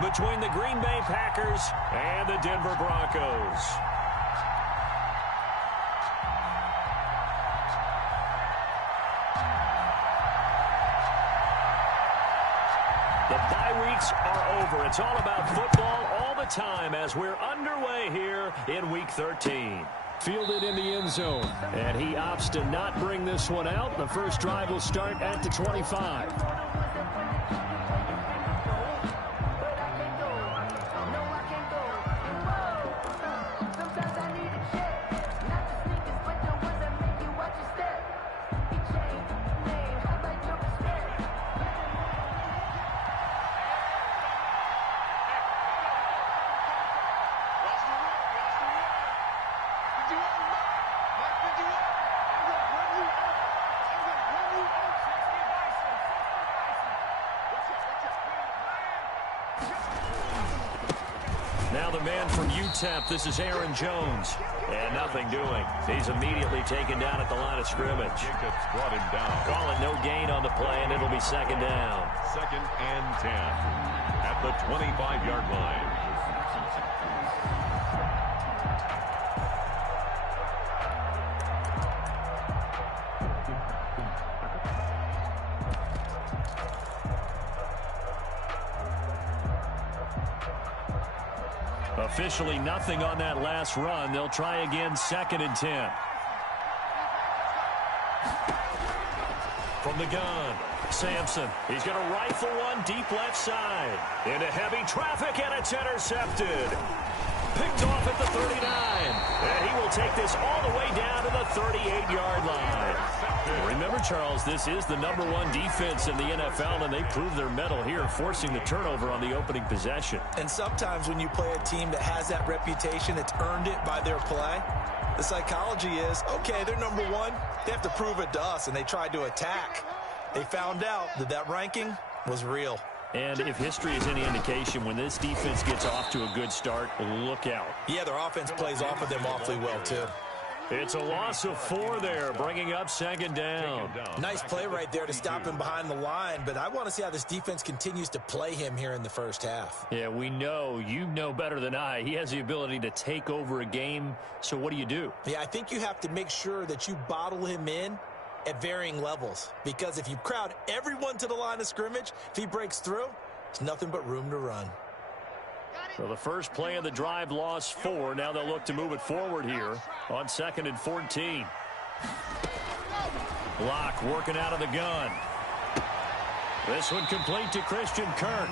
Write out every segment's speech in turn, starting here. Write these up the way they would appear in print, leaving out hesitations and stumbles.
between the Green Bay Packers and the Denver Broncos. The bye weeks are over. It's all about football all the time as we're underway here in Week 13. Fielded in the end zone, and he opts to not bring this one out. The first drive will start at the 25. Now the man from UTEP, this is Aaron Jones. And nothing doing. He's immediately taken down at the line of scrimmage. Jacobs brought him down. Calling no gain on the play, and it'll be second down. 2nd and 10 at the 25-yard line. Officially nothing on that last run. They'll try again, 2nd and 10. From the gun, Sampson. He's going to rifle one deep left side. Into heavy traffic, and it's intercepted. Picked off at the 39. And he will take this all the way down to the 38-yard line. Remember, Charles, this is the #1 defense in the NFL, and they prove their mettle here, forcing the turnover on the opening possession. And sometimes when you play a team that has that reputation, it's earned it by their play. The psychology is, okay, they're #1. They have to prove it to us, and they tried to attack. They found out that that ranking was real. And if history is any indication, when this defense gets off to a good start, look out. Yeah, their offense plays off of them awfully well, too. It's a loss of 4 there, bringing up 2nd down. Nice play right there to stop him behind the line, but I want to see how this defense continues to play him here in the first half. Yeah, we know. You know better than I. He has the ability to take over a game, so what do? Yeah, I think you have to make sure that you bottle him in at varying levels, because if you crowd everyone to the line of scrimmage, if he breaks through, it's nothing but room to run. So the first play of the drive lost 4. Now they'll look to move it forward here on 2nd and 14. Locke working out of the gun. This one complete to Christian Kirk.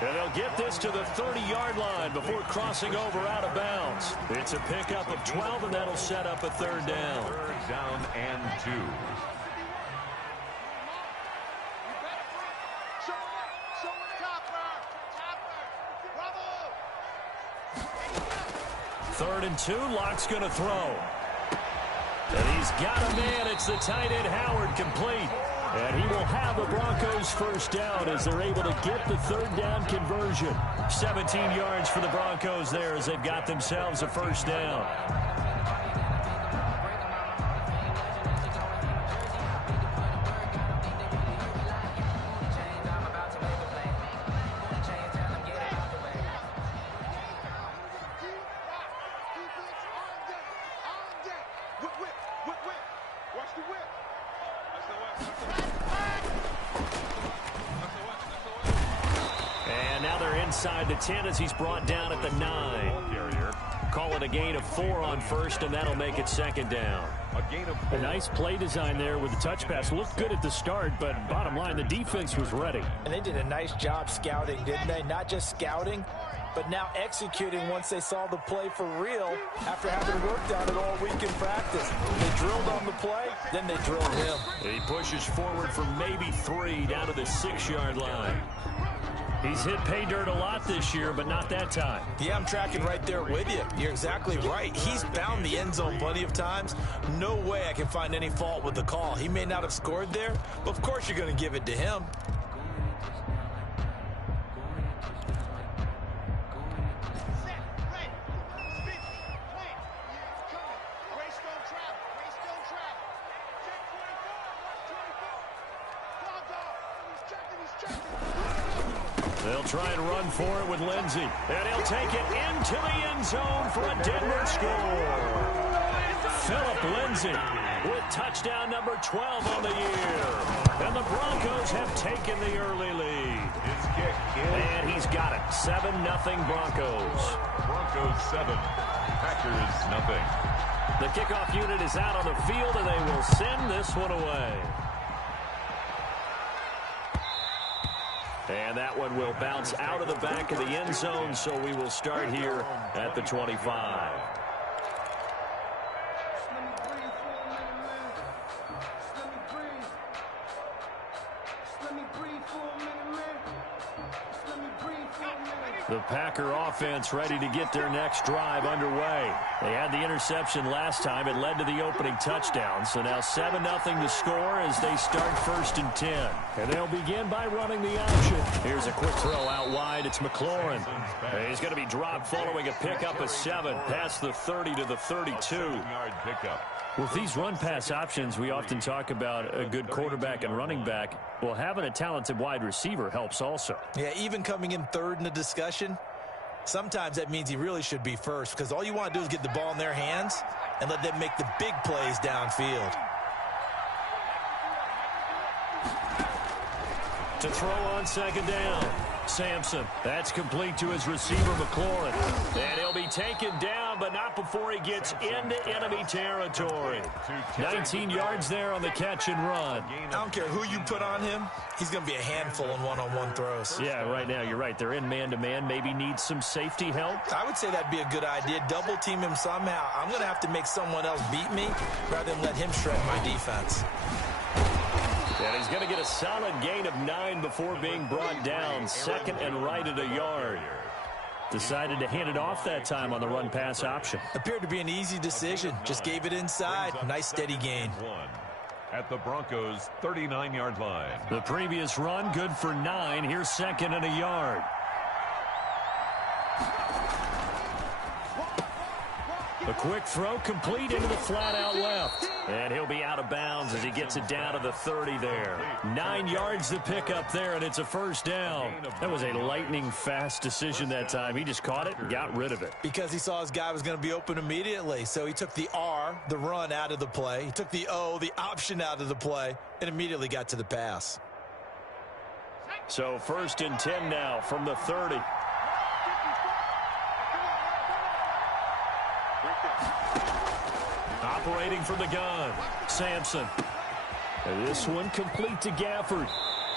And they'll get this to the 30-yard line before crossing over out of bounds. It's a pickup of 12, and that'll set up a 3rd down. 3rd down and 2. Third and 2, Locke's going to throw. And he's got a man. It's the tight end Howard, complete. And he will have the Broncos first down as they're able to get the 3rd down conversion. 17 yards for the Broncos there as they've got themselves a first down. Inside the 10 as he's brought down at the 9. Call it a gain of 4 on first, and that'll make it 2nd down. A nice play design there with the touch pass. Looked good at the start, but bottom line, the defense was ready. And they did a nice job scouting, didn't they? Not just scouting, but now executing once they saw the play for real after having worked on it all week in practice. They drilled on the play, then they drilled him. He pushes forward for maybe 3 down to the 6-yard line. He's hit pay dirt a lot this year, but not that time. Yeah, I'm tracking right there with you. You're exactly right. He's found the end zone plenty of times. No way I can find any fault with the call. He may not have scored there, but of course you're going to give it to him. They'll try and run for it with Lindsey. And he'll take it into the end zone for a Denver score. Philip Lindsey with touchdown number 12 on the year. And the Broncos have taken the early lead. His kick And he's got it. 7-0 Broncos. Broncos 7. Packers 0. The kickoff unit is out on the field, and they will send this one away. And that one will bounce out of the back of the end zone, so we will start here at the 25. The Packer offense ready to get their next drive underway. They had the interception last time. It led to the opening touchdown. So now 7-0 to score as they start 1st and 10. And they'll begin by running the option. Here's a quick throw out wide. It's McLaurin. He's going to be dropped following a pickup of 7 past the 30 to the 32. 7-yard pickup. With these run-pass options, we often talk about a good quarterback and running back. Well, having a talented wide receiver helps also. Yeah, even coming in third in the discussion, sometimes that means he really should be first because all you want to do is get the ball in their hands and let them make the big plays downfield. To throw on 2nd down. Sampson. That's complete to his receiver, McLaurin. And he'll be taken down, but not before he gets into enemy territory. 19 yards there on the catch and run. I don't care who you put on him. He's going to be a handful in one-on-one throws. Yeah, right now, you're right. They're in man-to-man. Maybe need some safety help. I would say that'd be a good idea. Double team him somehow. I'm going to have to make someone else beat me rather than let him shred my defense. And he's going to get a solid gain of 9 before being brought down. 2nd and right at a yard. Decided to hand it off that time on the run-pass option. Appeared to be an easy decision. Just gave it inside. Nice steady gain. At the Broncos' 39-yard line. The previous run, good for 9. Here's 2nd and a yard. A quick throw complete into the flat out left. And he'll be out of bounds as he gets it down to the 30 there. 9 yards to pick up there, and it's a 1st down. That was a lightning-fast decision that time. He just caught it and got rid of it. Because he saw his guy was going to be open immediately. So he took the R, the run, out of the play. He took the O, the option, out of the play, and immediately got to the pass. So 1st and 10 now from the 30. Operating from the gun, Sampson. And this one complete to Gafford.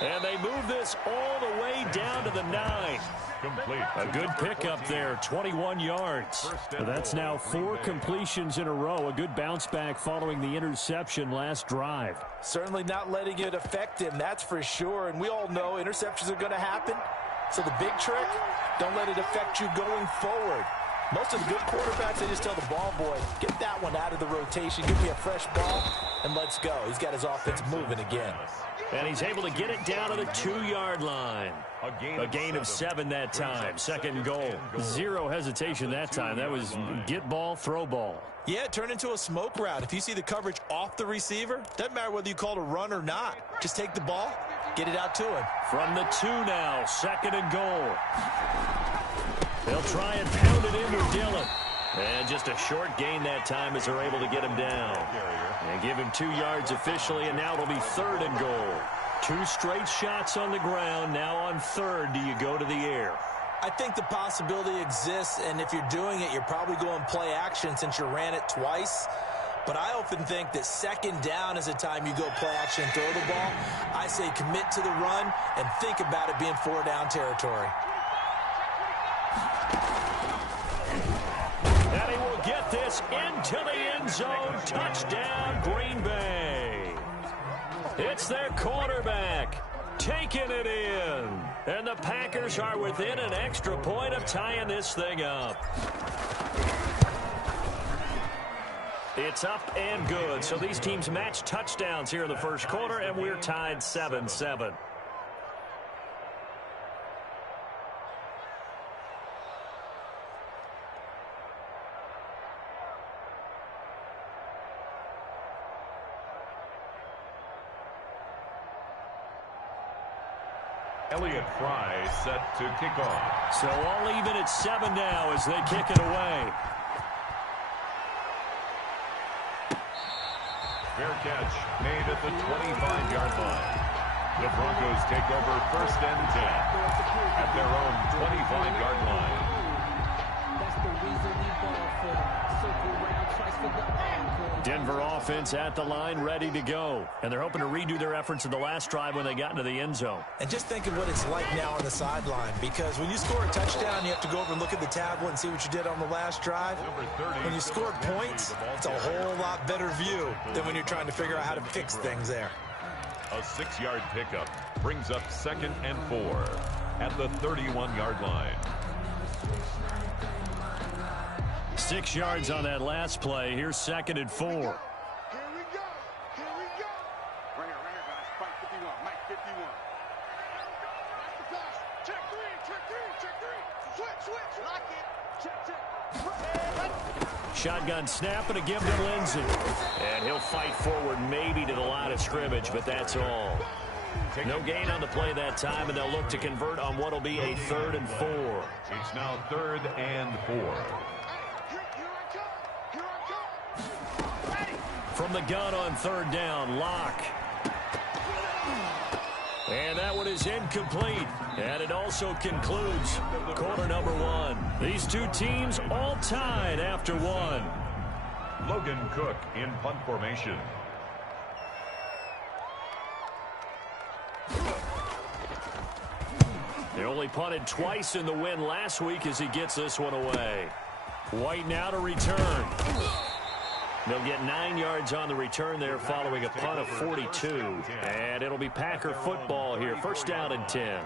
And they move this all the way down to the 9. Complete. A good pickup there, 21 yards. That's now 4 completions in a row. A good bounce back following the interception last drive. Certainly not letting it affect him, that's for sure. And we all know interceptions are going to happen. So the big trick, don't let it affect you going forward. Most of the good quarterbacks, they just tell the ball boy, get that one out of the rotation, give me a fresh ball, and let's go. He's got his offense moving again. And he's able to get it down to the 2-yard line. A gain of 7 that time. 2nd goal. 0 hesitation that time. That was get ball, throw ball. Yeah, it turned into a smoke route. If you see the coverage off the receiver, doesn't matter whether you call it a run or not. Just take the ball, get it out to him. From the 2 now, 2nd and goal. They'll try and pound it in with Dillon. And just a short gain that time as they're able to get him down. And give him 2 yards officially, and now it'll be 3rd and goal. 2 straight shots on the ground. Now on 3rd, do you go to the air? I think the possibility exists, and if you're doing it, you're probably going play action since you ran it twice. But I often think that 2nd down is the time you go play action and throw the ball. I say commit to the run and think about it being 4-down territory. And he will get this into the end zone. Touchdown, Green Bay. It's their quarterback taking it in. And the Packers are within an extra point of tying this thing up. It's up and good. So these teams match touchdowns here in the first quarter, and we're tied 7-7. Elliott Fry set to kick off. So all even at 7 now as they kick it away. Fair catch made at the 25-yard line. The Broncos take over 1st and 10 at their own 25-yard line. That's the reason we ball for. Circle round twice for the encore. Denver offense at the line, ready to go. And they're hoping to redo their efforts in the last drive when they got into the end zone. And just think of what it's like now on the sideline, because when you score a touchdown, you have to go over and look at the tablet and see what you did on the last drive. When you scored points, it's a whole lot better view than when you're trying to figure out how to fix things there. A 6-yard pickup brings up 2nd and 4 at the 31-yard line. 6 yards on that last play. Here's 2nd and 4. Here we go. Here we go. Right here, guys. Mike 51. Mike 51. That's the pass. Check three. Switch. Lock it. Check. Shotgun snap and a give to Lindsey. And he'll fight forward maybe to the line of scrimmage, but that's all. No gain on the play that time, and they'll look to convert on what will be a 3rd and 4. It's now 3rd and 4. From the gun on 3rd down, Locke. And that one is incomplete. And it also concludes quarter number 1. These two teams all tied after 1. Logan Cook in punt formation. They only punted twice in the win last week as he gets this one away. White now to return. They'll get 9 yards on the return there following a punt of 42. And it'll be Packer football here. 1st down and 10.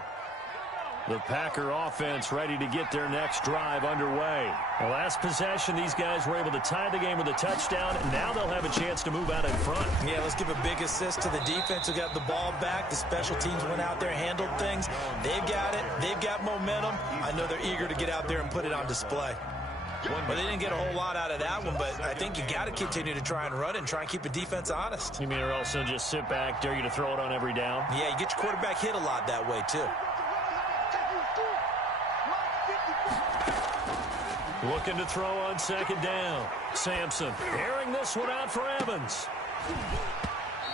The Packer offense ready to get their next drive underway. The last possession, these guys were able to tie the game with a touchdown, and now they'll have a chance to move out in front. Yeah, let's give a big assist to the defense who got the ball back. The special teams went out there, handled things. They've got it. They've got momentum. I know they're eager to get out there and put it on display. Well, they didn't get a whole lot out of that one, but I think you got to continue to try and run it and try and keep the defense honest. You mean or also just sit back, dare you to throw it on every down? Yeah, you get your quarterback hit a lot that way, too. Looking to throw on 2nd down. Sampson airing this one out for Evans.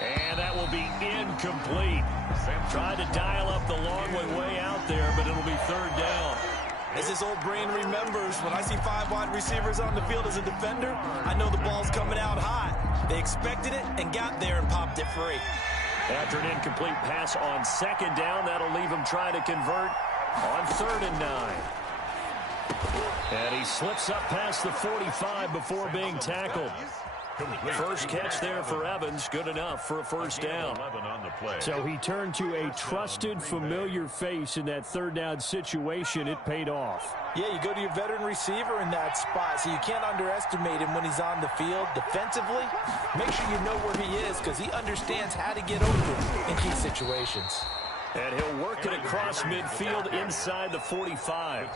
And that will be incomplete. Tried to dial up the long way out there, but it'll be 3rd down. As his old brain remembers, when I see 5 wide receivers on the field as a defender, I know the ball's coming out hot. They expected it and got there and popped it free. After an incomplete pass on 2nd down, that'll leave him trying to convert on 3rd and 9. And he slips up past the 45 before being tackled. First catch there for Evans, good enough for a 1st down. So he turned to a trusted, familiar face in that 3rd down situation. It paid off. Yeah, you go to your veteran receiver in that spot, so you can't underestimate him when he's on the field. Defensively, make sure you know where he is because he understands how to get open in key situations. And he'll work it across midfield inside the 45.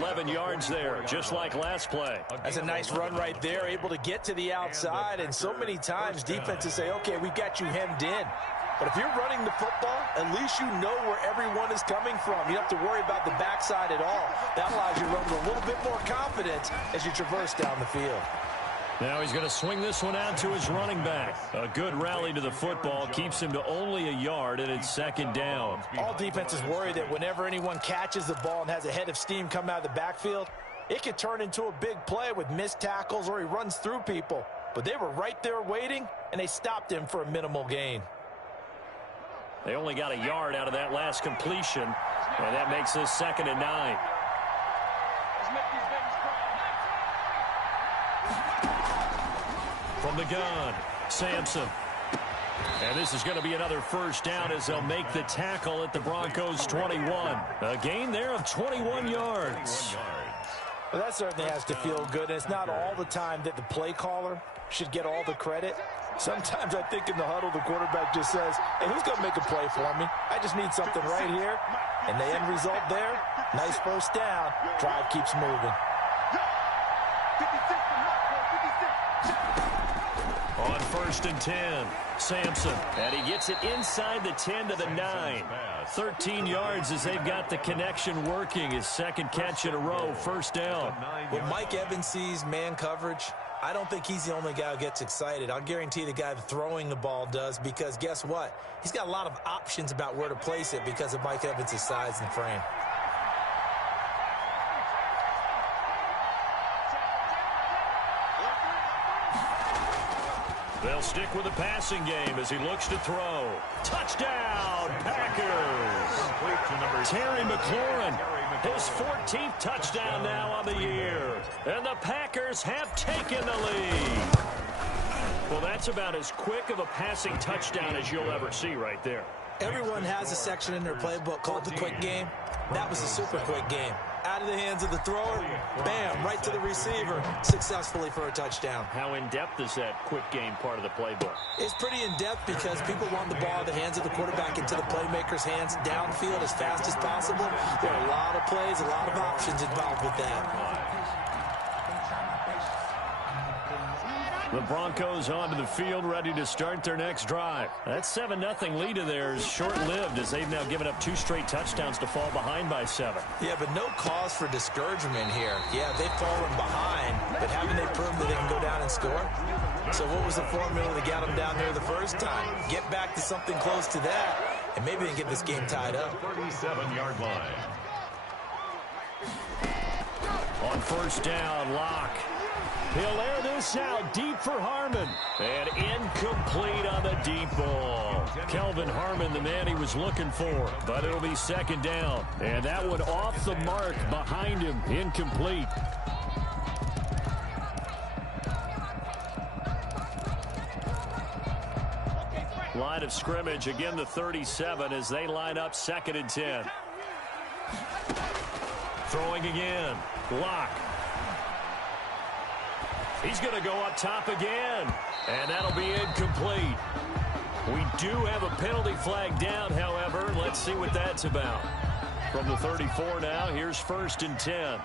11 yards there, just like last play. That's a nice run right there, able to get to the outside. And so many times defenses say, okay, we've got you hemmed in. But if you're running the football, at least you know where everyone is coming from. You don't have to worry about the backside at all. That allows you to run with a little bit more confidence as you traverse down the field. Now he's going to swing this one out to his running back. A good rally to the football keeps him to only a yard, and it's 2nd down. All defenses worry that whenever anyone catches the ball and has a head of steam come out of the backfield, it could turn into a big play with missed tackles or he runs through people. But they were right there waiting, and they stopped him for a minimal gain. They only got a yard out of that last completion, and that makes this 2nd and 9. From the gun, Sampson. And this is going to be another 1st down as they'll make the tackle at the Broncos' 21. A gain there of 21 yards. Well, that certainly has to feel good. And it's not all the time that the play caller should get all the credit. Sometimes I think in the huddle, the quarterback just says, hey, who's going to make a play for me? I just need something right here. And the end result there, nice 1st down. Drive keeps moving. On 1st and 10. Sampson, and he gets it inside the 10 to the 9. 13 yards as they've got the connection working. His second catch in a row, 1st down. When Mike Evans sees man coverage, I don't think he's the only guy who gets excited. I'll guarantee the guy throwing the ball does, because guess what? He's got a lot of options about where to place it because of Mike Evans' size and frame. They'll stick with the passing game as he looks to throw. Touchdown, Packers! Terry McLaurin, his 14th touchdown now on the year. And the Packers have taken the lead. Well, that's about as quick of a passing touchdown as you'll ever see right there. Everyone has a section in their playbook called the quick game. That was a super quick game. Out of the hands of the thrower, bam, right to the receiver, successfully for a touchdown. How in-depth is that quick game part of the playbook? It's pretty in-depth because people want the ball out of the hands of the quarterback into the playmaker's hands downfield as fast as possible. There are a lot of plays, a lot of options involved with that. The Broncos onto the field, ready to start their next drive. That 7-0 lead of theirs short-lived as they've now given up 2 straight touchdowns to fall behind by 7. Yeah, but no cause for discouragement here. Yeah, they've fallen behind, but haven't they proven that they can go down and score? So what was the formula that got them down there the first time? Get back to something close to that, and maybe they can get this game tied up. 37-yard line. On 1st down, Locke. He'll air this out deep for Harmon. And incomplete on the deep ball. Kelvin Harmon, the man he was looking for. But it'll be 2nd down. And that one off the mark behind him. Incomplete. Line of scrimmage, again the 37 as they line up 2nd and 10. Throwing again. Locke. He's going to go up top again, and that'll be incomplete. We do have a penalty flag down, however. Let's see what that's about. From the 34 now, here's 1st and 10.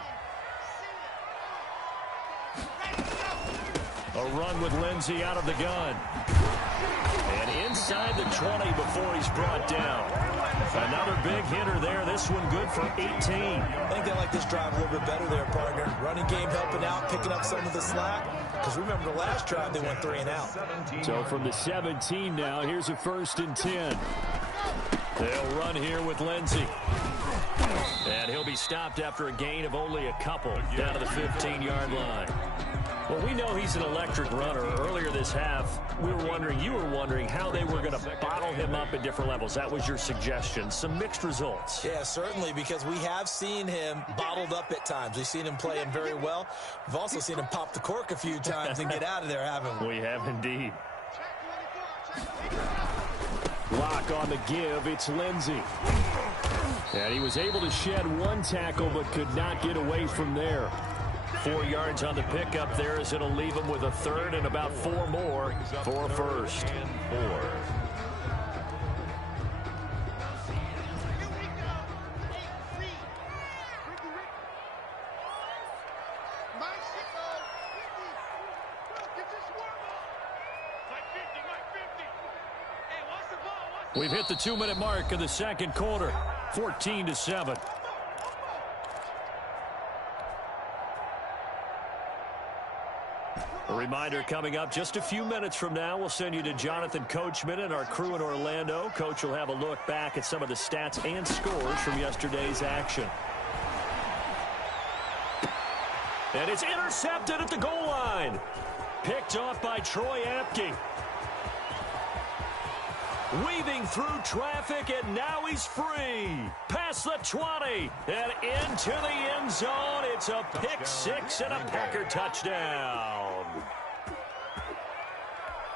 A run with Lindsey out of the gun. And inside the 20 before he's brought down. Another big hitter there. This one good for 18. I think they like this drive a little bit better there, partner. Running game helping out, picking up some of the slack. Because remember the last drive, they went 3 and out. So from the 17 now, here's a 1st and 10. They'll run here with Lindsey. And he'll be stopped after a gain of only a couple down to the 15-yard line. Well, we know he's an electric runner. Earlier this half, you were wondering how they were going to bottle him up at different levels. That was your suggestion. Some mixed results. Yeah, certainly, because we have seen him bottled up at times. We've seen him playing very well. We've also seen him pop the cork a few times and get out of there, haven't we? We have indeed. Lock on the give. It's Lindsey. And he was able to shed 1 tackle but could not get away from there. 4 yards on the pickup there as it'll leave him with a 3rd and about 4 more for a 1st. And 4. We've hit the 2-minute mark of the 2nd quarter. 14-7. A reminder coming up just a few minutes from now, we'll send you to Jonathan Coachman and our crew in Orlando. Coach will have a look back at some of the stats and scores from yesterday's action. And it's intercepted at the goal line. Picked off by Troy Apke. Weaving through traffic, and now he's free. Past the 20 and into the end zone. It's a pick 6 and a Packer touchdown.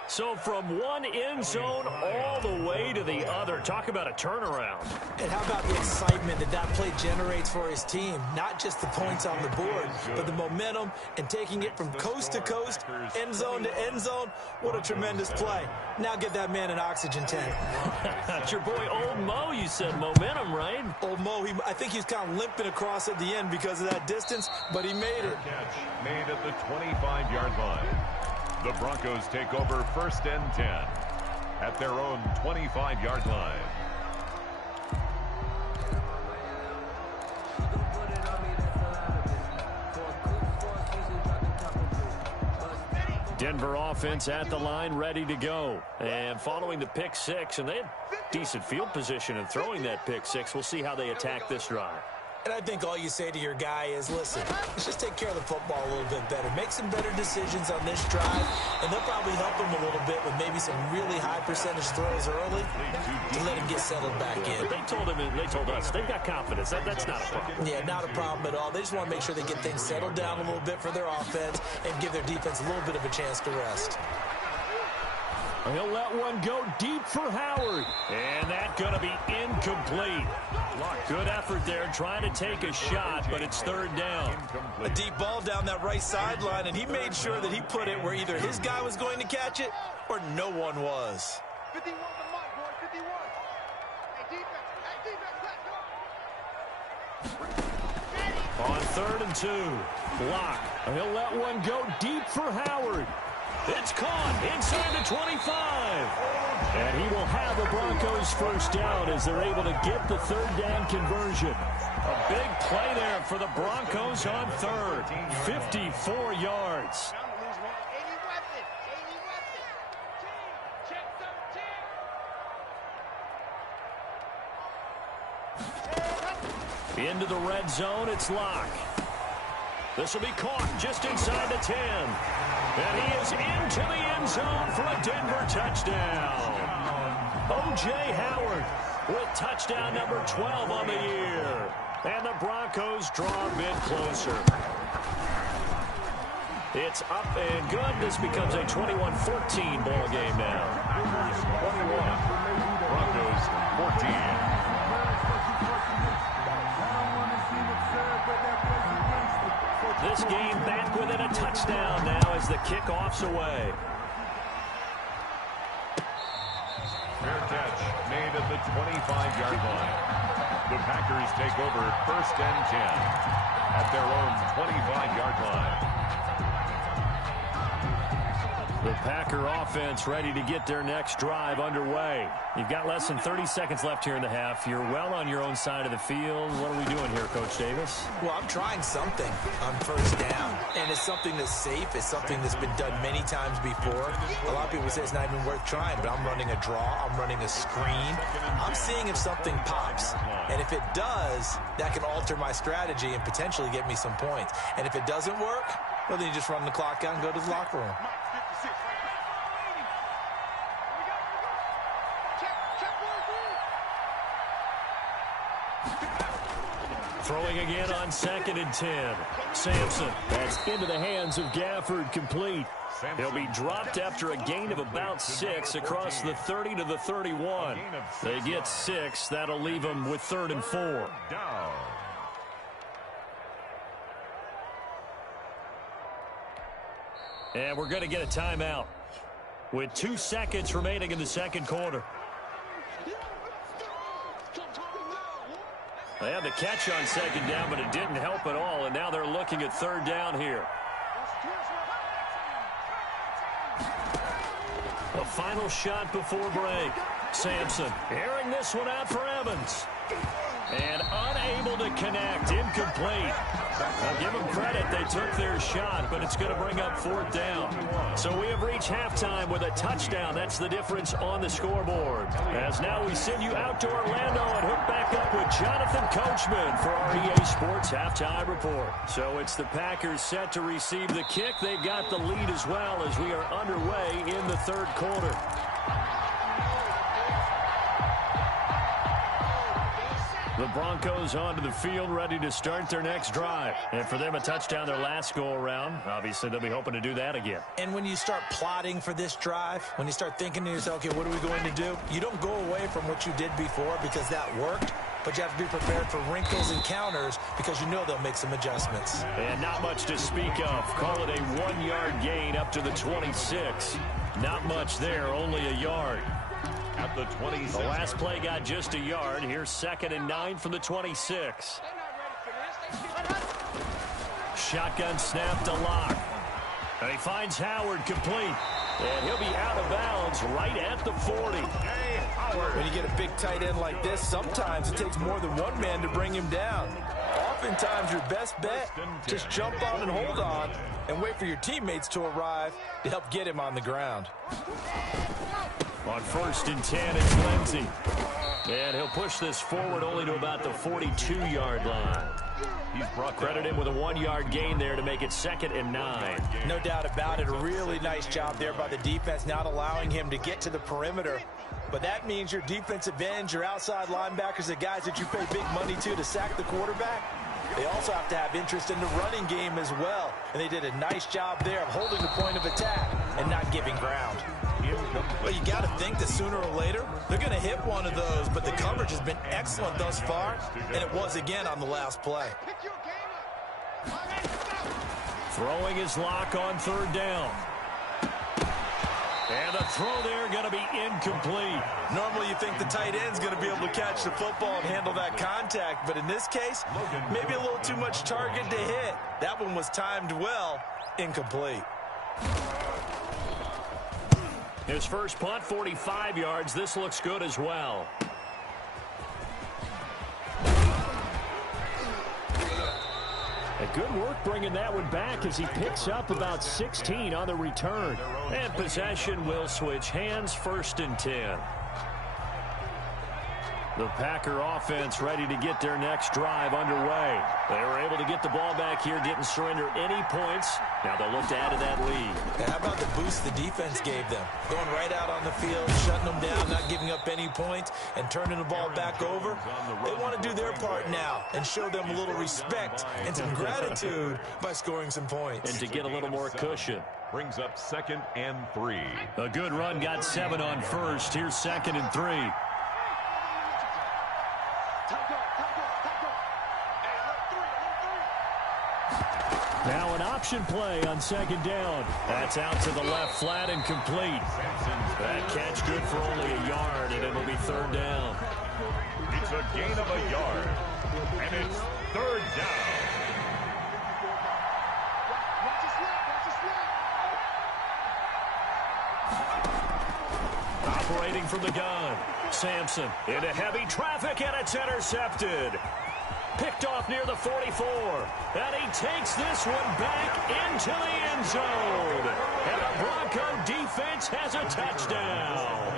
So from one end zone all the way to the other. Talk about a turnaround. And how about the excitement that that play generates for his team? Not just the points on the board, but the momentum and taking it from coast to coast, end zone to end zone. What a tremendous play. Now get that man an oxygen tank. That's your boy Old Mo, you said. Momentum, right? Old Mo, I think he's kind of limping across at the end because of that distance, but he made it. Catch made at the 25-yard line. The Broncos take over 1st and 10 at their own 25-yard line. Denver offense at the line, ready to go. And following the pick six, and they had decent field position in throwing that pick six. We'll see how they attack this drive. And I think all you say to your guy is, listen, let's just take care of the football a little bit better. Make some better decisions on this drive, and they'll probably help him a little bit with maybe some really high percentage throws early to let him get settled back in. But they told us, they've got confidence. That's not a problem. Yeah, not a problem at all. They just want to make sure they get things settled down a little bit for their offense and give their defense a little bit of a chance to rest. He'll let one go deep for Howard. And that's going to be incomplete. Good effort there, trying to take a shot, but it's 3rd down. A deep ball down that right sideline, and he made sure that he put it where either his guy was going to catch it or no one was. 51 the mic, boy, 51. Hey, defense, On 3rd and 2, block. He'll let one go deep for Howard. It's caught inside the 25. And he will have the Broncos 1st down as they're able to get the 3rd down conversion. A big play there for the Broncos on 3rd. 54 yards. Into the red zone, it's Locke. This will be caught just inside the 10. And he is into the end zone for a Denver touchdown. O.J. Howard with touchdown number 12 on the year. And the Broncos draw a bit closer. It's up and good. This becomes a 21-14 ball game now. 21. Broncos 14. This game back within a touchdown now as the kickoff's away. Fair catch made at the 25-yard line. The Packers take over 1st and 10 at their own 25-yard line. The Packer offense ready to get their next drive underway. You've got less than 30 seconds left here in the half. You're well on your own side of the field. What are we doing here, Coach Davis? Well, I'm trying something on 1st down, and it's something that's safe. It's something that's been done many times before. A lot of people say it's not even worth trying, but I'm running a draw. I'm running a screen. I'm seeing if something pops, and if it does, that can alter my strategy and potentially get me some points. And if it doesn't work, well, then you just run the clock out and go to the locker room. Throwing again on 2nd and 10. Sampson. That's into the hands of Gafford, complete. He'll be dropped after a gain of about 6 across the 30 to the 31. They get 6. That'll leave them with 3rd and 4. And we're going to get a timeout with 2 seconds remaining in the 2nd quarter. They had the catch on 2nd down, but it didn't help at all, and now they're looking at 3rd down here. A final shot before break. Sampson airing this one out for Evans. And unable to connect. Incomplete. I'll give them credit. They took their shot, but it's going to bring up 4th down. So we have reached halftime with a touchdown. That's the difference on the scoreboard. As now we send you out to Orlando and hook back up with Jonathan Coachman for our EA Sports Halftime Report. So it's the Packers set to receive the kick. They've got the lead as well as we are underway in the 3rd quarter. The Broncos onto the field, ready to start their next drive. And for them, a touchdown their last go-around. Obviously, they'll be hoping to do that again. And when you start plotting for this drive, when you start thinking to yourself, okay, what are we going to do? You don't go away from what you did before because that worked, but you have to be prepared for wrinkles and counters because you know they'll make some adjustments. And not much to speak of. Call it a 1-yard gain up to the 26. Not much there, only a yard. At the 26. The last play got just a yard. Here's 2nd and 9 from the 26. Shotgun snap to Locke. And he finds Howard complete. And he'll be out of bounds right at the 40. When you get a big tight end like this, sometimes it takes more than one man to bring him down. Oftentimes, your best bet, just jump on and hold on and wait for your teammates to arrive to help get him on the ground. On 1st and 10, it's Lindsey. And he'll push this forward only to about the 42-yard line. He's brought Credit him with a 1-yard gain there to make it 2nd and 9. No doubt about it. A really nice job there by the defense, not allowing him to get to the perimeter. But that means your defensive ends, your outside linebackers, the guys that you pay big money to sack the quarterback, they also have to have interest in the running game as well. And they did a nice job there of holding the point of attack and not giving ground. Well, you got to think that sooner or later, they're going to hit one of those, but the coverage has been excellent thus far, and it was again on the last play. Throwing his lock on 3rd down. And the throw there going to be incomplete. Normally you think the tight end's going to be able to catch the football and handle that contact, but in this case, maybe a little too much target to hit. That one was timed well, incomplete. His first punt, 45 yards. This looks good as well. A good work bringing that one back as he picks up about 16 on the return. And possession will switch hands, 1st and 10. The Packer offense ready to get their next drive underway. They were able to get the ball back here, didn't surrender any points. Now they'll look to add to that lead. Now, how about the boost the defense gave them? Going right out on the field, shutting them down, not giving up any points, and turning the ball back over. They want to do their part now and show them a little respect and some gratitude by scoring some points. And to get a little more cushion. brings up 2nd and 3. A good run got 7 on 1st. Here's 2nd and 3. Now an option play on 2nd down. That's out to the left flat and complete. That catch good for only a yard, and it'll be 3rd down. It's a gain of a yard, and it's 3rd down. Operating from the gun. Sampson into heavy traffic, and it's intercepted. Picked off near the 44. And he takes this one back into the end zone. And the Bronco defense has a touchdown.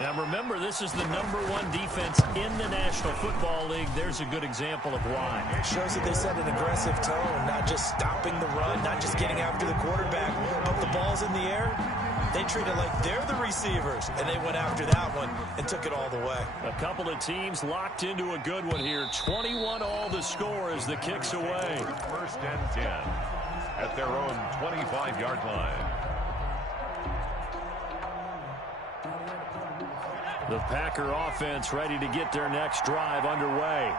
Now remember, this is the #1 defense in the National Football League. There's a good example of why. It shows that they set an aggressive tone, not just stopping the run, not just getting after the quarterback, but the ball's in the air. They treat it like they're the receivers, and they went after that one and took it all the way. A couple of teams locked into a good one here. 21-all the score as the kick's away. 1st and 10 at their own 25-yard line. The Packer offense ready to get their next drive underway.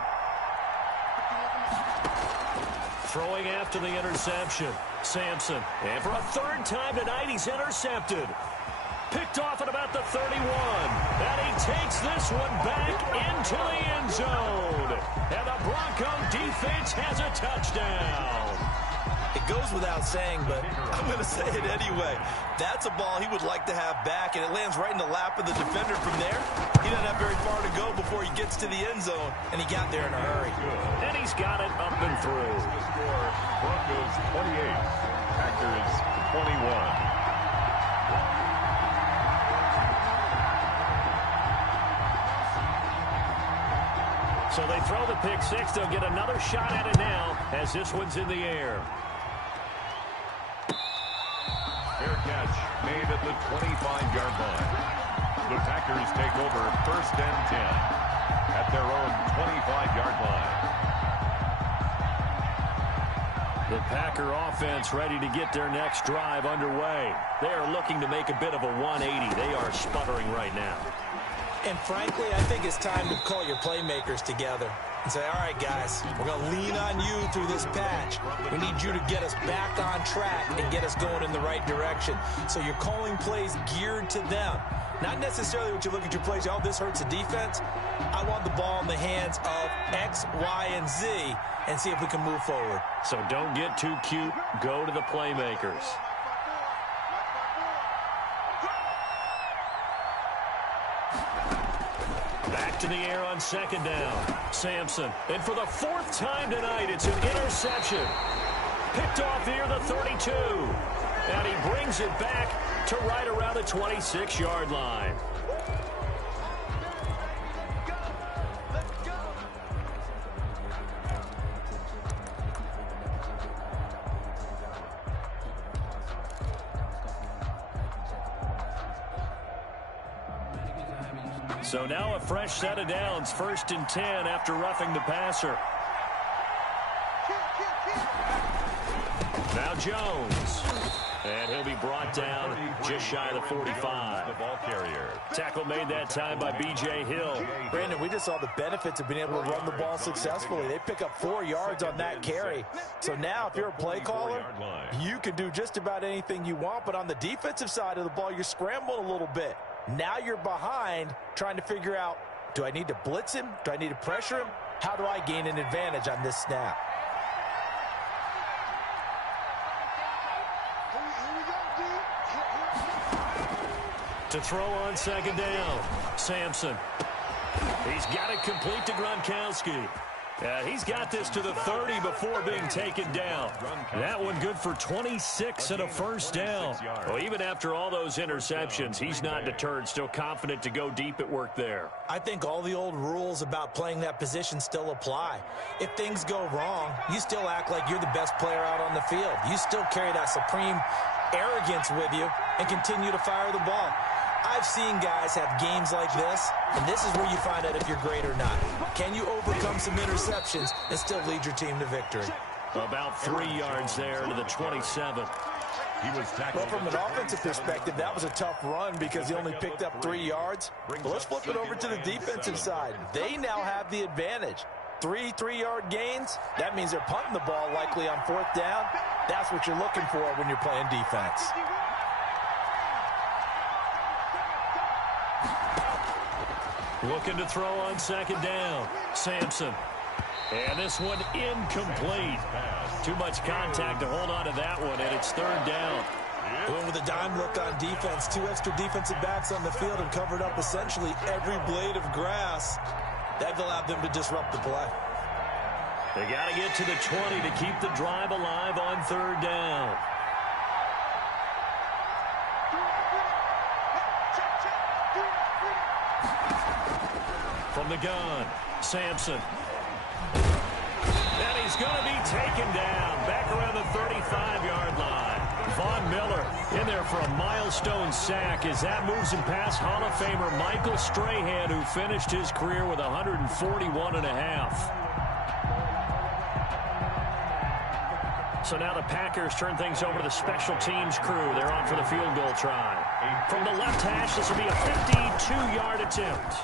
Throwing after the interception. Sampson. And for a 3rd time tonight, he's intercepted. Picked off at about the 31. And he takes this one back into the end zone. And the Bronco defense has a touchdown. It goes without saying, but I'm going to say it anyway. That's a ball he would like to have back, and it lands right in the lap of the defender from there. He doesn't have very far to go before he gets to the end zone, and he got there in a hurry. And he's got it up and through. The score, Broncos 28, Packers 21. So they throw the pick six. They'll get another shot at it now as this one's in the air. Fair catch made at the 25-yard line. The Packers take over 1st and 10 at their own 25-yard line. The Packer offense ready to get their next drive underway. They are looking to make a bit of a 180. They are sputtering right now. And frankly, I think it's time to call your playmakers together and say, all right, guys, we're going to lean on you through this patch. We need you to get us back on track and get us going in the right direction. So you're calling plays geared to them. Not necessarily what you look at your plays, oh, this hurts the defense. I want the ball in the hands of X, Y, and Z and see if we can move forward. So don't get too cute. Go to the playmakers. Back to the air on second down. Sampson. And for the fourth time tonight, it's an interception. Picked off near the 32. And he brings it back to right around the 26-yard line. So now a fresh set of downs, 1st and 10 after roughing the passer. Now Jones. And he'll be brought down just shy of the 45. The ball carrier. Tackle made that time by B.J. Hill. Brandon, we just saw the benefits of being able to run the ball successfully. They pick up 4 yards on that carry. So now if you're a play caller, you can do just about anything you want. But on the defensive side of the ball, you're scrambling a little bit. Now you're behind trying to figure out, do I need to blitz him? Do I need to pressure him? How do I gain an advantage on this snap? To throw on second down, Sampson. He's got it complete to Gronkowski. He's got this to the 30 before being taken down. That one good for 26 and a first down. Well, even after all those interceptions, he's not deterred, still confident to go deep at work there. I think all the old rules about playing that position still apply. If things go wrong, you still act like you're the best player out on the field. You still carry that supreme arrogance with you and continue to fire the ball. I've seen guys have games like this, and this is where you find out if you're great or not. Can you overcome some interceptions and still lead your team to victory? About 3 yards there to the 27. Well, from an offensive perspective, that was a tough run because he only picked up 3 yards. But let's flip it over to the defensive side. They now have the advantage. 3 3-yard gains, that means they're punting the ball likely on 4th down. That's what you're looking for when you're playing defense. Looking to throw on second down. Sampson. And this one incomplete. Too much contact to hold on to that one, and it's 3rd down. Going with a dime look on defense. 2 extra defensive backs on the field and covered up essentially every blade of grass. That allowed them to disrupt the play. They got to get to the 20 to keep the drive alive on 3rd down. From the gun, Sampson. And he's going to be taken down back around the 35-yard line. Von Miller in there for a milestone sack as that moves him past Hall of Famer Michael Strahan, who finished his career with 141.5. So now the Packers turn things over to the special teams crew. They're on for the field goal try. From the left hash, this will be a 52-yard attempt.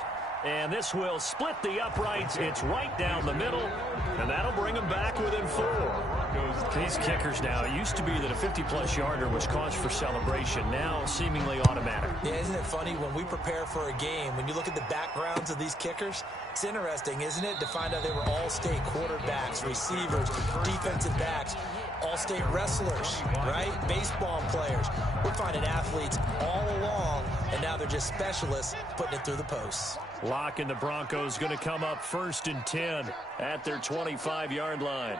And this will split the uprights. It's right down the middle, and that'll bring them back within 4. These kickers now, it used to be that a 50-plus yarder was cause for celebration. Now seemingly automatic. Yeah, isn't it funny when we prepare for a game, when you look at the backgrounds of these kickers, it's interesting, isn't it, to find out they were all-state quarterbacks, receivers, defensive backs, all-state wrestlers, right? Baseball players. We're finding athletes all along, and now they're just specialists putting it through the posts. Locke and the Broncos going to come up 1st and 10 at their 25-yard line.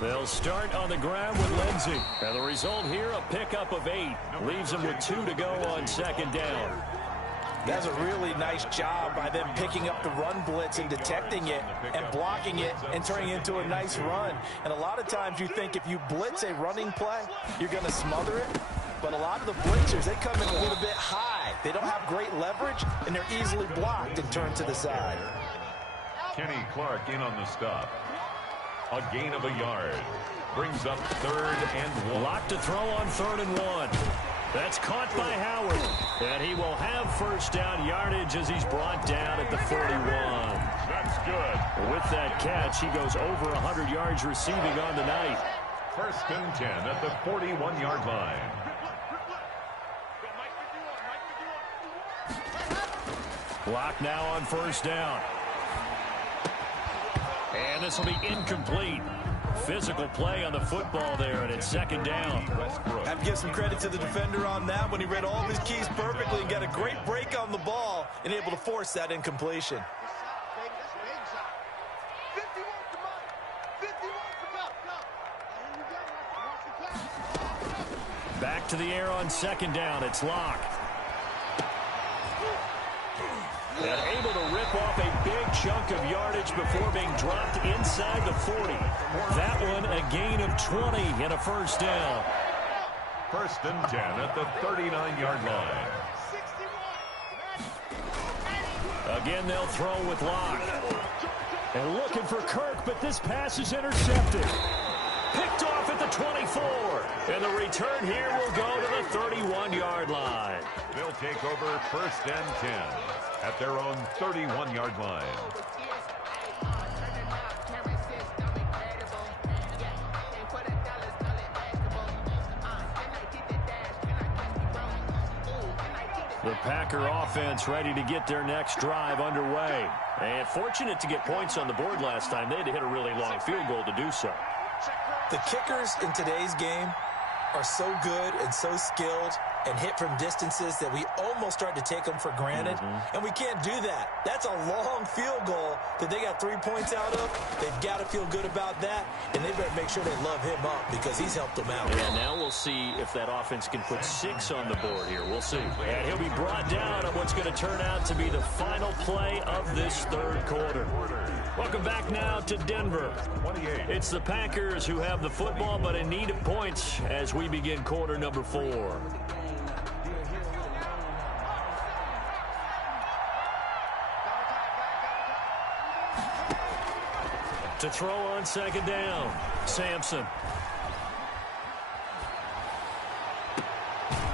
They'll start on the ground with Lindsey. And the result here, a pickup of 8. Leaves them with 2 to go on 2nd down. That's a really nice job by them picking up the run blitz and detecting it and blocking it and turning it into a nice run. And a lot of times you think if you blitz a running play, you're going to smother it. But a lot of the blitzers, they come in a little bit high. They don't have great leverage, and they're easily blocked and turned to the side. Kenny Clark in on the stop. A gain of a yard. Brings up 3rd and 1. Locke to throw on 3rd and 1. That's caught by Howard. And he will have 1st down yardage as he's brought down at the 41. That's good. With that catch, he goes over 100 yards receiving on the night. First and 10 at the 41-yard line. Clock now on first down. And this will be incomplete. Physical play on the football there, and it's second down. Have to give some credit to the defender on that when he read all of his keys perfectly and got a great break on the ball and able to force that incompletion. Back to the air on second down. It's Locke. And able to rip off a big chunk of yardage before being dropped inside the 40. That one a gain of 20 and a first down. First and 10 at the 39-yard line. Again, they'll throw with Locke. And looking for Kirk, but this pass is intercepted. Picked off at the 24. And the return here will go to the 31-yard line. They'll take over first and 10 at their own 31-yard line. The Packer offense ready to get their next drive underway. And fortunate to get points on the board last time. They had to hit a really long field goal to do so. The kickers in today's game are so good and so skilled and hit from distances that we almost start to take them for granted. And we can't do that. That's a long field goal that they got 3 points out of. They've got to feel good about that, and they better make sure they love him up because he's helped them out. Yeah, now we'll see if that offense can put 6 on the board here. We'll see. And he'll be brought down on what's going to turn out to be the final play of this third quarter. Welcome back now to Denver. It's the Packers who have the football, but in need of points as we begin quarter number 4. To throw on second down, Sampson.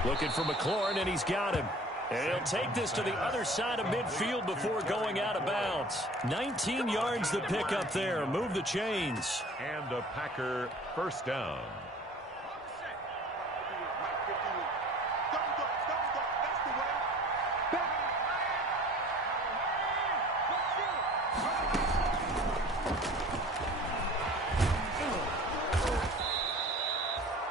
Looking for McLaurin, and he's got him. And he'll take this to the other side of midfield before going out of bounds. 19 yards the pick up there. Move the chains. And a Packer first down.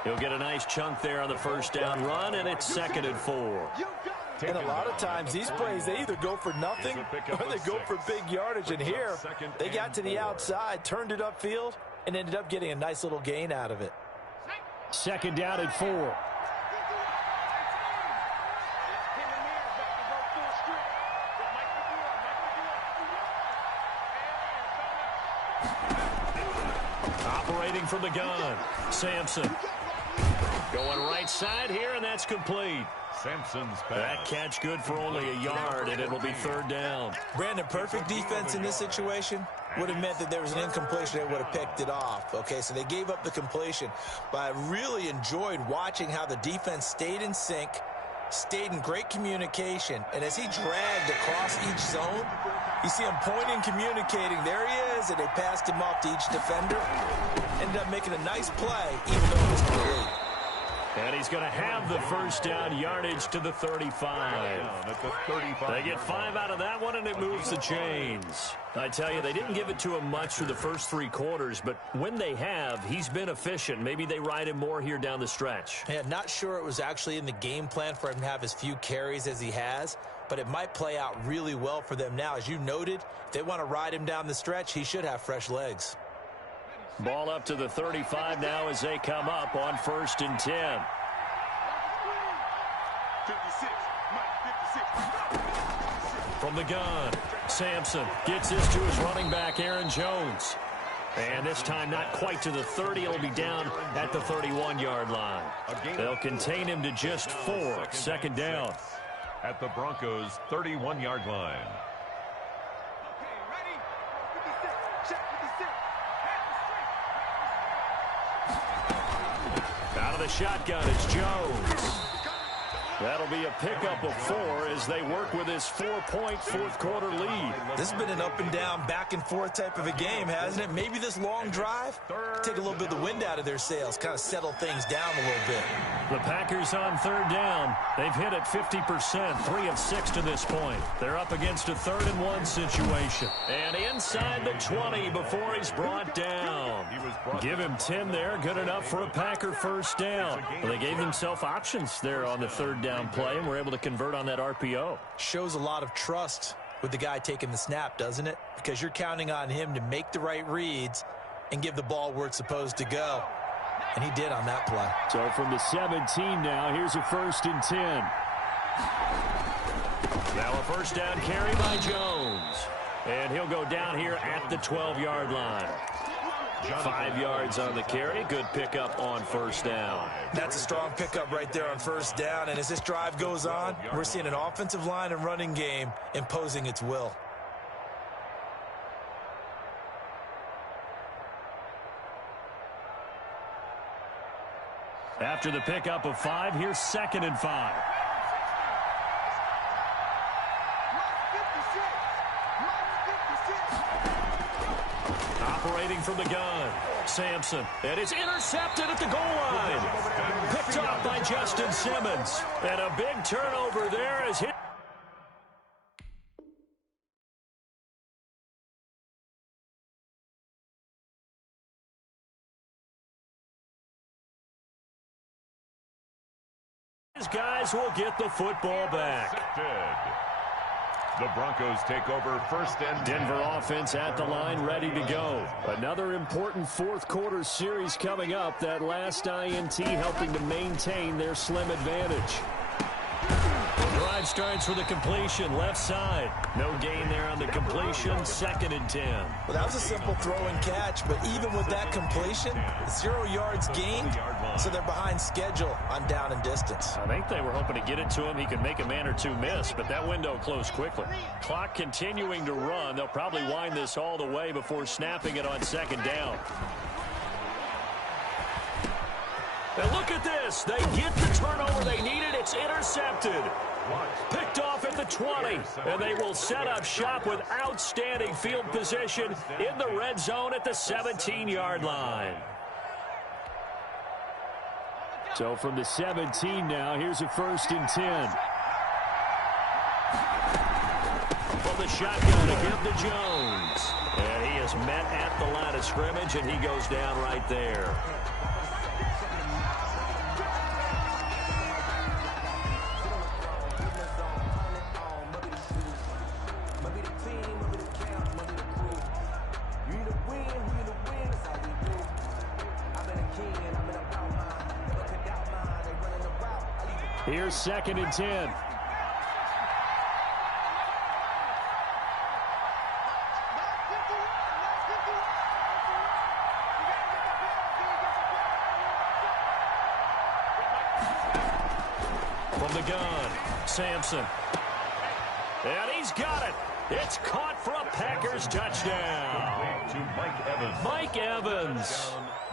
He'll get a nice chunk there on the first down run, and it's second and 4. And a lot of times these plays, they either go for nothing or they go for big yardage. And here, they got to the outside, turned it upfield, and ended up getting a nice little gain out of it. Second down and 4. Operating from the gun, Sampson. Going right side here, and that's complete. Sampson's pass. That catch good for only a yard, and it'll be third down. Brandon, perfect defense in this situation would have meant that there was an incompletion. They would have picked it off. Okay, so they gave up the completion. But I really enjoyed watching how the defense stayed in sync, stayed in great communication, and as he dragged across each zone, you see him pointing, communicating. There he is, and they passed him off to each defender. Ended up making a nice play, even though it was complete. And he's going to have the first down yardage to the 35. They get 5 out of that one, and it moves the chains. I tell you, they didn't give it to him much through the first 3 quarters, but when they have, he's been efficient. Maybe they ride him more here down the stretch. Yeah, not sure it was actually in the game plan for him to have as few carries as he has, but it might play out really well for them now. As you noted, if they want to ride him down the stretch, he should have fresh legs. Ball up to the 35 now as they come up on first and 10. 56, Mike, 56. From the gun, Sampson gets this to his running back, Aaron Jones. And this time not quite to the 30. It'll be down at the 31-yard line. They'll contain him to just 4. Second down. At the Broncos' 31-yard line. Out of the shotgun, it's Jones. That'll be a pickup of 4 as they work with his 4-point fourth-quarter lead. This has been an up-and-down, back-and-forth type of a game, hasn't it? Maybe this long drive, take a little bit of the wind out of their sails, kind of settle things down a little bit. The Packers on third down. They've hit it 50%, 3 of 6 to this point. They're up against a 3rd-and-1 situation. And inside the 20 before he's brought down. Give him 10 there, good enough for a Packer first down. Well, they gave themselves options there on the third down play and were able to convert on that RPO. Shows a lot of trust with the guy taking the snap, doesn't it? Because you're counting on him to make the right reads and give the ball where it's supposed to go. And he did on that play. So from the 17 now, here's a 1st and 10. Now a first down carry by Jones. And he'll go down here at the 12-yard line. 5 yards on the carry. Good pickup on first down. That's a strong pickup right there on first down. And as this drive goes on, we're seeing an offensive line and running game imposing its will. After the pickup of 5, here's 2nd and 5. Operating from the gun, Sampson. And it's intercepted at the goal line. Picked off by Justin Simmons. And a big turnover there as hit. His guys will get the football back. The Broncos take over 1st and 10. Denver offense at the line, ready to go. Another important fourth-quarter series coming up. That last INT helping to maintain their slim advantage. Drive starts with a completion, left side. No gain there on the completion, 2nd and 10. Well, that was a simple throw and catch, but even with that completion, 0 yards gained, so they're behind schedule on down and distance. I think they were hoping to get it to him. He could make a man or two miss, but that window closed quickly. Clock continuing to run. They'll probably wind this all the way before snapping it on 2nd down. And look at this. They get the turnover they needed. It's intercepted. Picked off at the 20. And they will set up shop with outstanding field position in the red zone at the 17-yard line. So from the 17 now, here's a 1st and 10. From the shotgun to give to Jones. And he is met at the line of scrimmage, and he goes down right there. Here's 2nd and 10. From the gun, Sampson. And he's got it. It's caught for a Packers touchdown. To Mike Evans. Mike Evans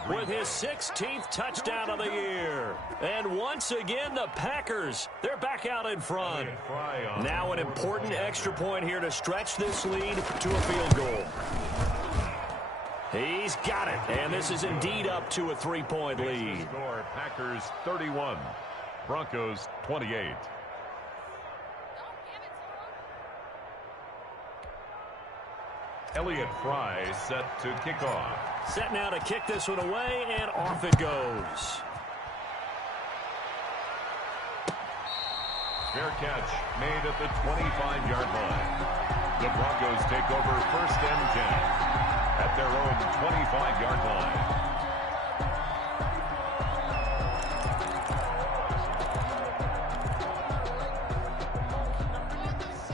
with his 16th touchdown of the year. And once again, the Packers, they're back out in front. Now an important extra point here to stretch this lead to a field goal. He's got it. And this is indeed up to a 3-point lead. Score, Packers 31, Broncos 28. Elliott Fry set to kick off. Set now to kick this one away, and off it goes. Fair catch made at the 25-yard line. The Broncos take over 1st and 10 at their own 25-yard line.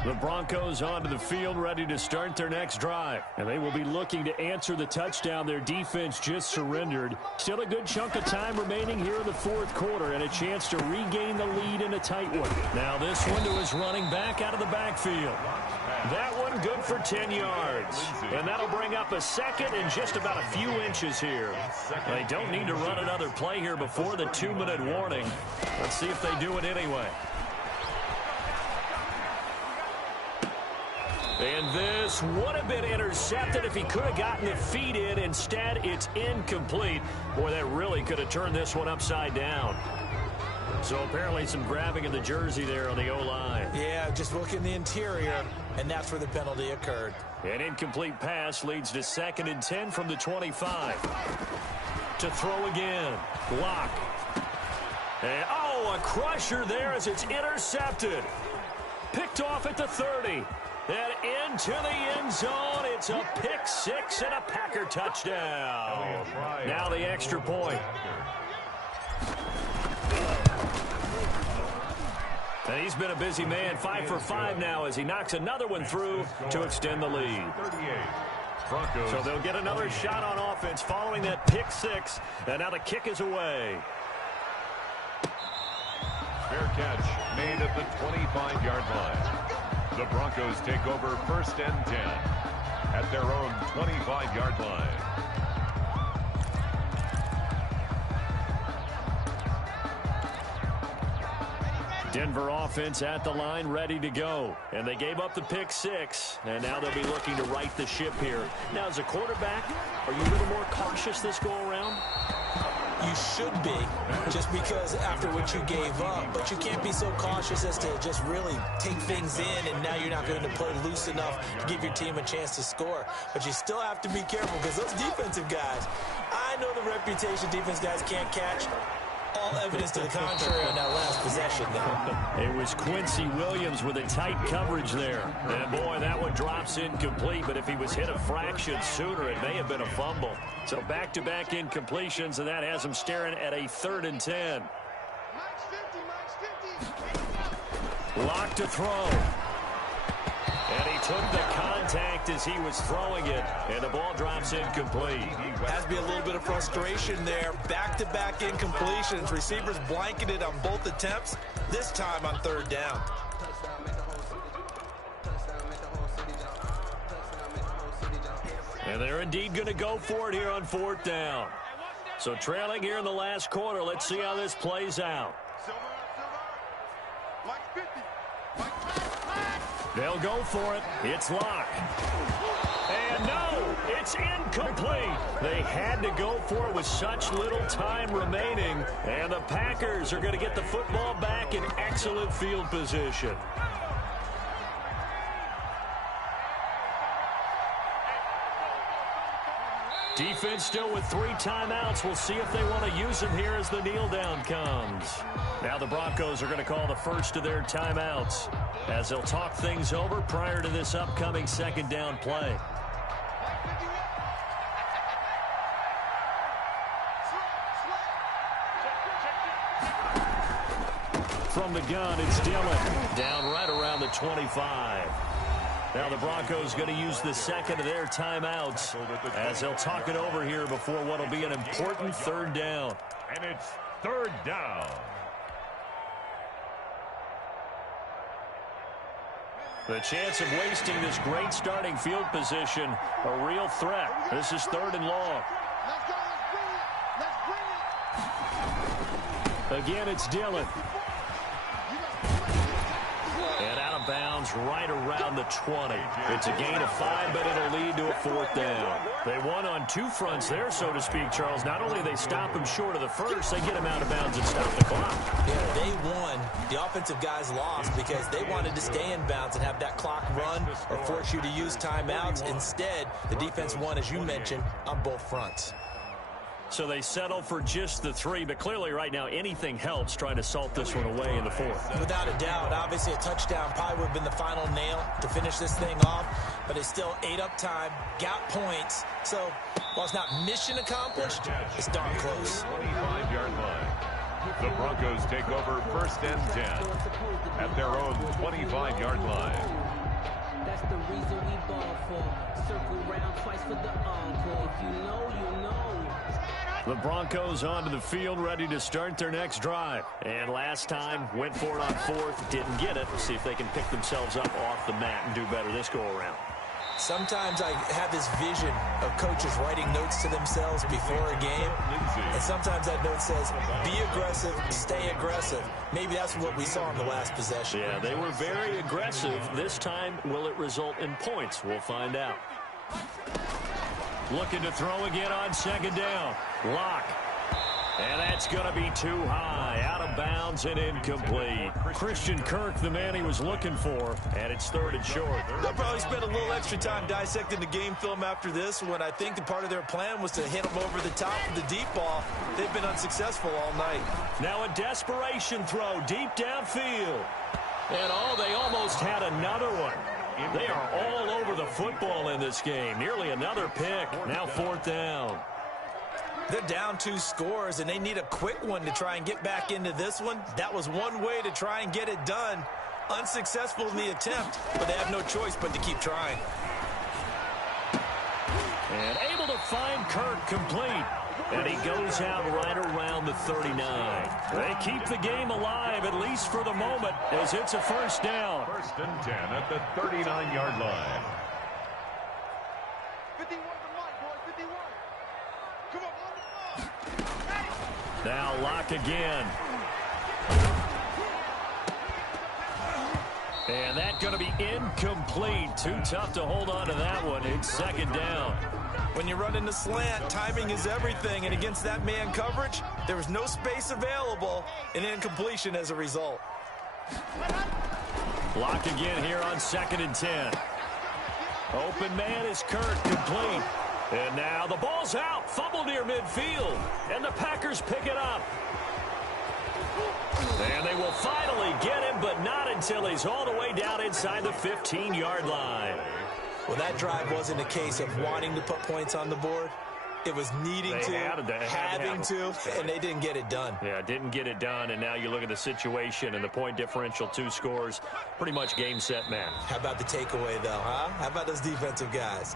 The Broncos onto the field, ready to start their next drive. And they will be looking to answer the touchdown their defense just surrendered. Still a good chunk of time remaining here in the fourth quarter and a chance to regain the lead in a tight one. Now this one to his running back out of the backfield. That one good for 10 yards. And that'll bring up a 2nd and just about a few inches here. They don't need to run another play here before the 2-minute warning. Let's see if they do it anyway. And this would have been intercepted if he could have gotten the feet in. Instead, it's incomplete. Boy, that really could have turned this one upside down. So apparently some grabbing of the jersey there on the O-line. Yeah, just look in the interior, and that's where the penalty occurred. An incomplete pass leads to 2nd and 10 from the 25. To throw again. Block. And, a crusher there as it's intercepted. Picked off at the 30. And into the end zone. It's a pick six and a Packer touchdown. Now the extra point. And he's been a busy man, 5 for 5 now as he knocks another one through to extend the lead. So they'll get another shot on offense following that pick six. And now the kick is away. Fair catch made at the 25-yard line. The Broncos take over 1st and 10 at their own 25-yard line. Denver offense at the line, ready to go. And they gave up the pick six, and now they'll be looking to right the ship here. Now, as a quarterback, are you a little more cautious this go-around? You should be, just because after what you gave up. But you can't be so cautious as to just really take things in, and now you're not going to play loose enough to give your team a chance to score. But you still have to be careful because those defensive guys, I know the reputation defense guys can't catch. All evidence to the contrary on that last possession there. It was Quincy Williams with a tight coverage there. And boy, that one drops incomplete, but if he was hit a fraction sooner, it may have been a fumble. So back-to-back incompletions, and that has him staring at a 3rd and 10. Lock to throw. And he took the contact as he was throwing it, and the ball drops incomplete. Has to be a little bit of frustration there. Back-to-back incompletions. Receivers blanketed on both attempts, this time on 3rd down. And they're indeed going to go for it here on 4th down. So trailing here in the last quarter, let's see how this plays out. They'll go for it. It's Locke. And no, it's incomplete. They had to go for it with such little time remaining. And the Packers are going to get the football back in excellent field position. Defense still with 3 timeouts. We'll see if they want to use them here as the kneel down comes. Now the Broncos are going to call the first of their timeouts as they'll talk things over prior to this upcoming 2nd down play. From the gun, it's Dillon. Down right around the 25. Now the Broncos going to use the 2nd of their timeouts as they'll talk it over here before what will be an important 3rd down. And it's 3rd down. The chance of wasting this great starting field position, a real threat. This is 3rd and long. Let's go, let's bring it. Again, it's Dillon. And out of bounds right around the 20. It's a gain of 5, but it'll lead to a 4th down. They won on 2 fronts there, so to speak, Charles. Not only they stop him short of the first, they get him out of bounds and stop the clock. Yeah, they won. The offensive guys lost because they wanted to stay in bounds and have that clock run or force you to use timeouts. Instead, the defense won, as you mentioned, on both fronts. So they settle for just the 3, but clearly right now anything helps trying to salt this one away in the 4th. Without a doubt, obviously a touchdown probably would have been the final nail to finish this thing off, but it's still ate up time, got points. So while it's not mission accomplished, it's darn close. 25-yard line. The Broncos take over 1st and 10 at their own 25-yard line. That's the reason we ball for. Circle round twice for the encore. If you know, you know. The Broncos onto the field, ready to start their next drive. And last time, went for it on 4th, didn't get it. We'll see if they can pick themselves up off the mat and do better this go-around. Sometimes I have this vision of coaches writing notes to themselves before a game, and sometimes that note says, be aggressive, stay aggressive. Maybe that's what we saw in the last possession. Yeah, they were very aggressive. This time, will it result in points? We'll find out. Looking to throw again on second down. Lock. And that's going to be too high, out of bounds and incomplete. Christian Kirk, the man he was looking for, and it's third and short. They'll probably spend a little extra time dissecting the game film after this when I think the part of their plan was to hit them over the top of the deep ball. They've been unsuccessful all night. Now a desperation throw deep downfield. And they almost had another one. They are all over the football in this game. Nearly another pick. Now fourth down. They're down 2 scores, and they need a quick one to try and get back into this one. That was one way to try and get it done. Unsuccessful in the attempt, but they have no choice but to keep trying. And able to find Kirk complete. And he goes out right around the 39. They keep the game alive, at least for the moment, as it's a first down. First and 10 at the 39-yard line. 51 to Mike, boys, 51. Come on, Now Lock again. And that's going to be incomplete. Too tough to hold on to that one. It's second down. When you run in the slant, timing is everything, and against that man coverage, there was no space available, and incompletion as a result. Lock again here on second and 10. Open man is Kirk, complete. And now the ball's out. Fumble near midfield. And the Packers pick it up. And they will finally get him, but not until he's all the way down inside the 15-yard line. Well, that drive wasn't a case of wanting to put points on the board. It was needing to, having to, and they didn't get it done. Yeah, didn't get it done, and now you look at the situation and the point differential, 2 scores, pretty much game, set, man. How about the takeaway, though, huh? How about those defensive guys?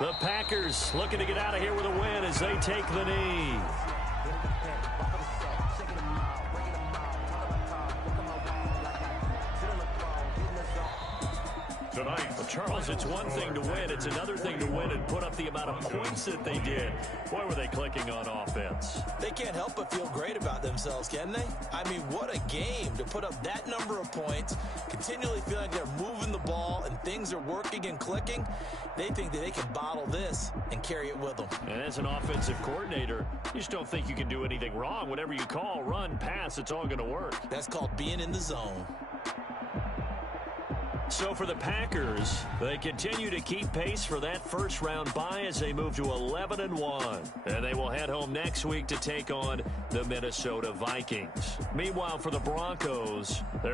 The Packers looking to get out of here with a win as they take the knee. Tonight, Well, Charles, it's one thing to win. It's another thing to win and put up the amount of points that they did. Boy, were they clicking on offense. They can't help but feel great about themselves, can they? I mean, what a game to put up that number of points, continually feeling they're moving the ball and things are working and clicking. They think that they can bottle this and carry it with them. And as an offensive coordinator, you just don't think you can do anything wrong. Whatever you call, run, pass, it's all going to work. That's called being in the zone. So for the Packers, they continue to keep pace for that first-round bye as they move to 11-1. And they will head home next week to take on the Minnesota Vikings. Meanwhile, for the Broncos, they're